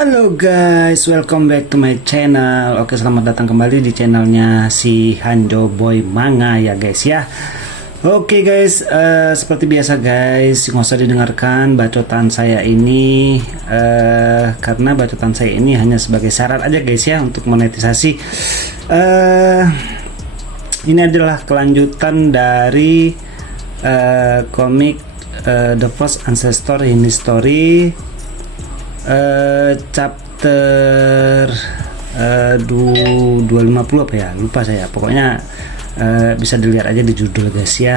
Halo guys, welcome back to my channel. Oke, selamat datang kembali di channelnya si Hanjo Boy Manga ya guys ya. Oke guys, seperti biasa guys, nggak usah didengarkan bacotan saya ini, karena bacotan saya ini hanya sebagai syarat aja guys ya untuk monetisasi. Ini adalah kelanjutan dari komik The First Ancestor in History, chapter 250 apa ya, lupa saya, pokoknya bisa dilihat aja di judul guys ya.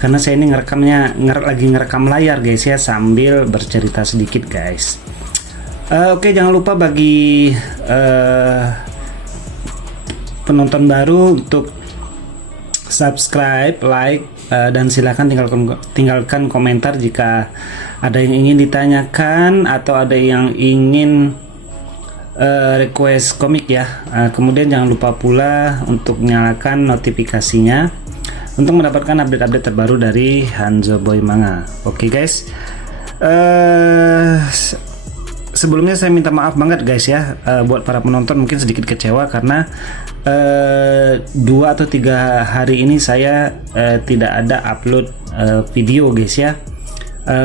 Karena saya ini lagi ngerekam layar guys ya, sambil bercerita sedikit guys. Oke, jangan lupa bagi penonton baru untuk subscribe, like, dan silakan tinggalkan komentar jika ada yang ingin ditanyakan atau ada yang ingin request komik ya. Kemudian jangan lupa pula untuk nyalakan notifikasinya untuk mendapatkan update-update terbaru dari Hanjo Boy Manga. Oke guys, sebelumnya saya minta maaf banget guys ya, buat para penonton mungkin sedikit kecewa karena 2 atau 3 hari ini saya tidak ada upload video guys ya,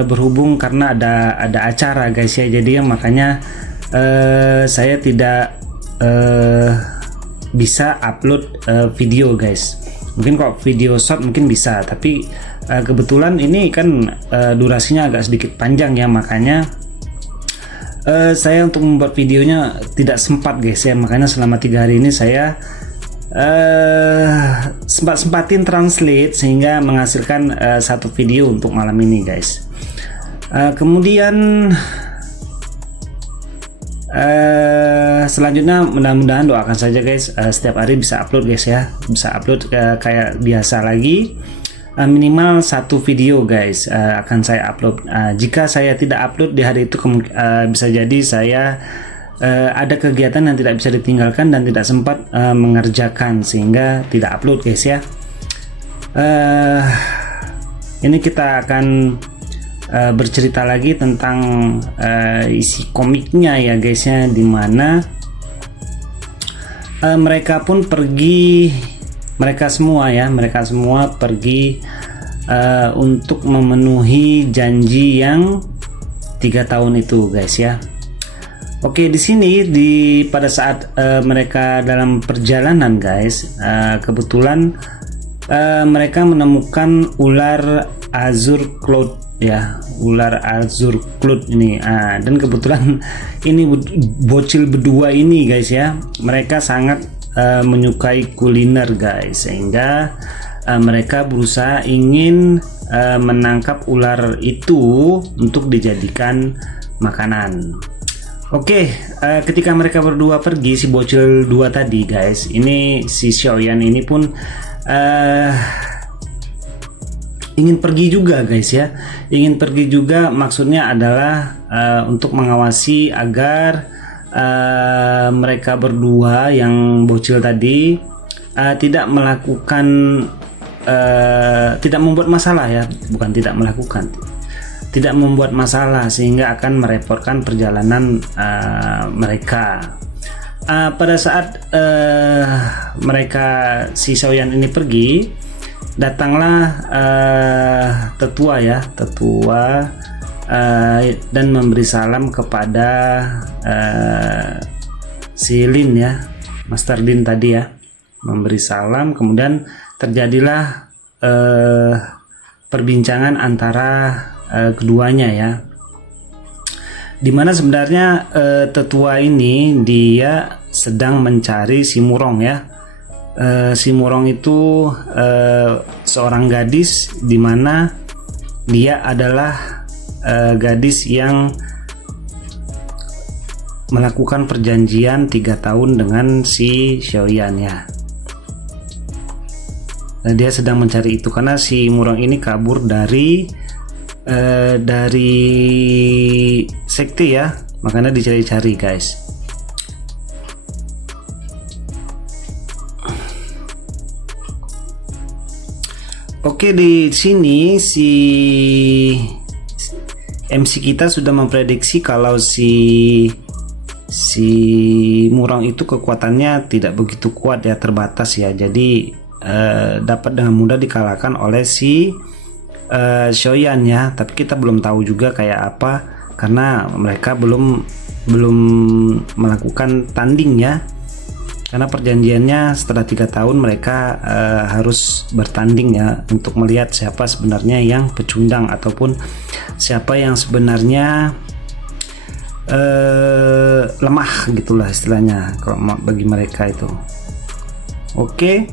berhubung karena ada acara guys ya, jadi makanya saya tidak bisa upload video guys. Mungkin kok video short mungkin bisa, tapi kebetulan ini kan durasinya agak sedikit panjang ya, makanya saya untuk membuat videonya tidak sempat guys ya. Makanya selama 3 hari ini saya sempatin translate sehingga menghasilkan satu video untuk malam ini guys. Kemudian selanjutnya mudah-mudahan doakan saja guys, setiap hari bisa upload guys ya, bisa upload kayak biasa lagi. Minimal 1 video guys akan saya upload. Jika saya tidak upload di hari itu, bisa jadi saya ada kegiatan yang tidak bisa ditinggalkan dan tidak sempat mengerjakan sehingga tidak upload guys ya. Ini kita akan bercerita lagi tentang isi komiknya ya guys ya, dimana mereka pun pergi, mereka semua pergi untuk memenuhi janji yang 3 tahun itu guys ya. Oke, di sini pada saat mereka dalam perjalanan guys, kebetulan mereka menemukan ular Azure Cloud ya, ular Azure Cloud ini. Dan kebetulan ini bocil berdua ini guys ya, mereka sangat menyukai kuliner guys, sehingga mereka berusaha ingin menangkap ular itu untuk dijadikan makanan. Oke, ketika mereka berdua pergi, si bocil dua tadi guys, ini si Xiaoyan ini pun ingin pergi juga guys ya, ingin pergi juga, maksudnya adalah untuk mengawasi agar mereka berdua yang bocil tadi tidak melakukan tidak membuat masalah ya, bukan tidak melakukan, tidak membuat masalah sehingga akan merepotkan perjalanan mereka. Pada saat mereka si Xiaoyan ini pergi, datanglah tetua dan memberi salam kepada si Lin ya, Master Lin tadi ya, memberi salam. Kemudian terjadilah perbincangan antara keduanya ya, dimana sebenarnya tetua ini dia sedang mencari si Murong ya. Si Murong itu seorang gadis, dimana dia adalah gadis yang melakukan perjanjian 3 tahun dengan si Xiaoyan ya. Dan dia sedang mencari itu karena si Murong ini kabur dari sekte ya, makanya dicari-cari guys. Oke, di sini si MC kita sudah memprediksi kalau si si Murong itu kekuatannya tidak begitu kuat ya, terbatas ya, jadi dapat dengan mudah dikalahkan oleh si Xiaoyan ya. Tapi kita belum tahu juga kayak apa karena mereka belum melakukan tanding ya, karena perjanjiannya setelah 3 tahun mereka harus bertanding ya, untuk melihat siapa sebenarnya yang pecundang ataupun siapa yang sebenarnya lemah gitulah istilahnya kalau bagi mereka itu. Oke.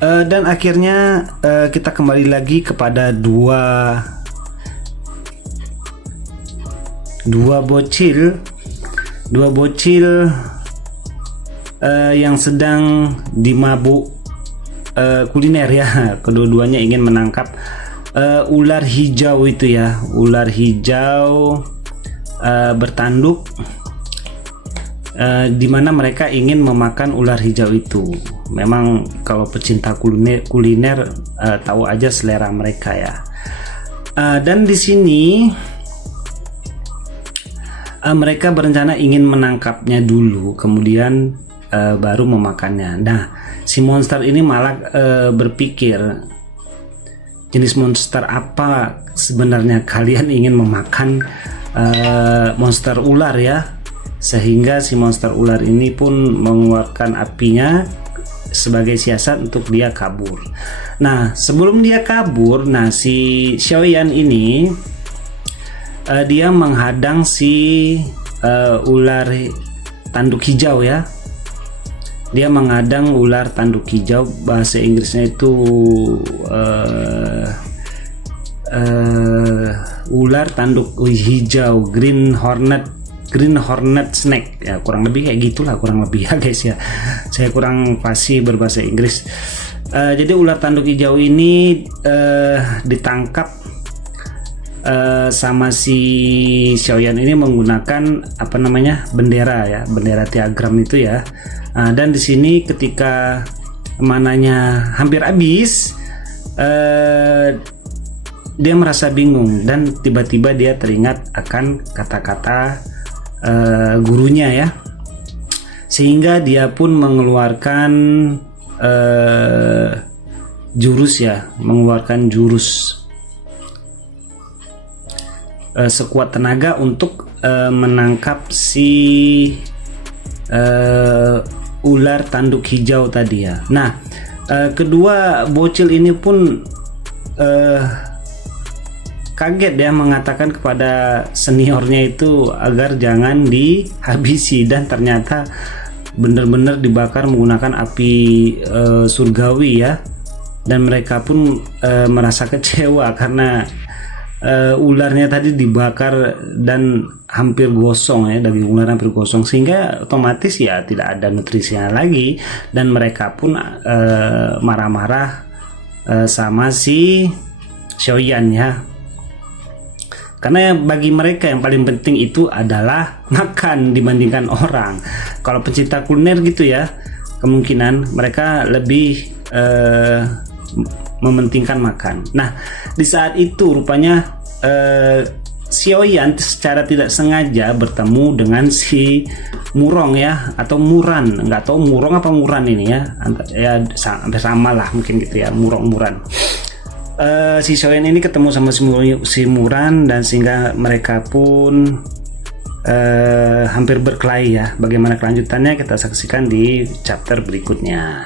Dan akhirnya kita kembali lagi kepada dua bocil yang sedang dimabuk kuliner ya. Kedua-duanya ingin menangkap ular hijau itu ya, ular hijau bertanduk, di mana mereka ingin memakan ular hijau itu. Memang kalau pecinta kuliner tahu aja selera mereka ya. Dan di sini mereka berencana ingin menangkapnya dulu, kemudian baru memakannya. Nah, si monster ini malah berpikir, jenis monster apa sebenarnya kalian ingin memakan monster ular ya, sehingga si monster ular ini pun mengeluarkan apinya sebagai siasat untuk dia kabur. Nah, sebelum dia kabur, nah si Xiaoyan ini dia menghadang si ular tanduk hijau ya. Dia menghadang ular tanduk hijau, bahasa Inggrisnya itu ular tanduk hijau, green hornet snake ya, kurang lebih kayak gitulah, kurang lebih ya guys ya. Saya kurang fasih berbahasa Inggris. Jadi ular tanduk hijau ini ditangkap sama si Xiaoyan ini menggunakan apa namanya, bendera ya, bendera Tiagram itu ya. Dan di sini ketika mananya hampir habis, dia merasa bingung dan tiba-tiba dia teringat akan kata-kata gurunya ya, sehingga dia pun mengeluarkan jurus ya, mengeluarkan jurus sekuat tenaga untuk menangkap si ular tanduk hijau tadi ya. Nah, kedua bocil ini pun kaget ya, mengatakan kepada seniornya itu agar jangan dihabisi, dan ternyata benar-benar dibakar menggunakan api surgawi ya. Dan mereka pun merasa kecewa karena ularnya tadi dibakar dan hampir gosong ya, daging ular hampir gosong, sehingga otomatis ya tidak ada nutrisinya lagi, dan mereka pun marah-marah sama si Xiaoyan ya, karena bagi mereka yang paling penting itu adalah makan dibandingkan orang. Kalau pencinta kuliner gitu ya, kemungkinan mereka lebih mementingkan makan. Nah, di saat itu rupanya Xiaoyan secara tidak sengaja bertemu dengan si Murong ya, atau Muran, nggak tahu Murong apa Muran ini ya, ya sama lah mungkin gitu ya, Muran. Si Xiaoyan ini ketemu sama si Muran, dan sehingga mereka pun hampir berkelahi ya. Bagaimana kelanjutannya kita saksikan di chapter berikutnya.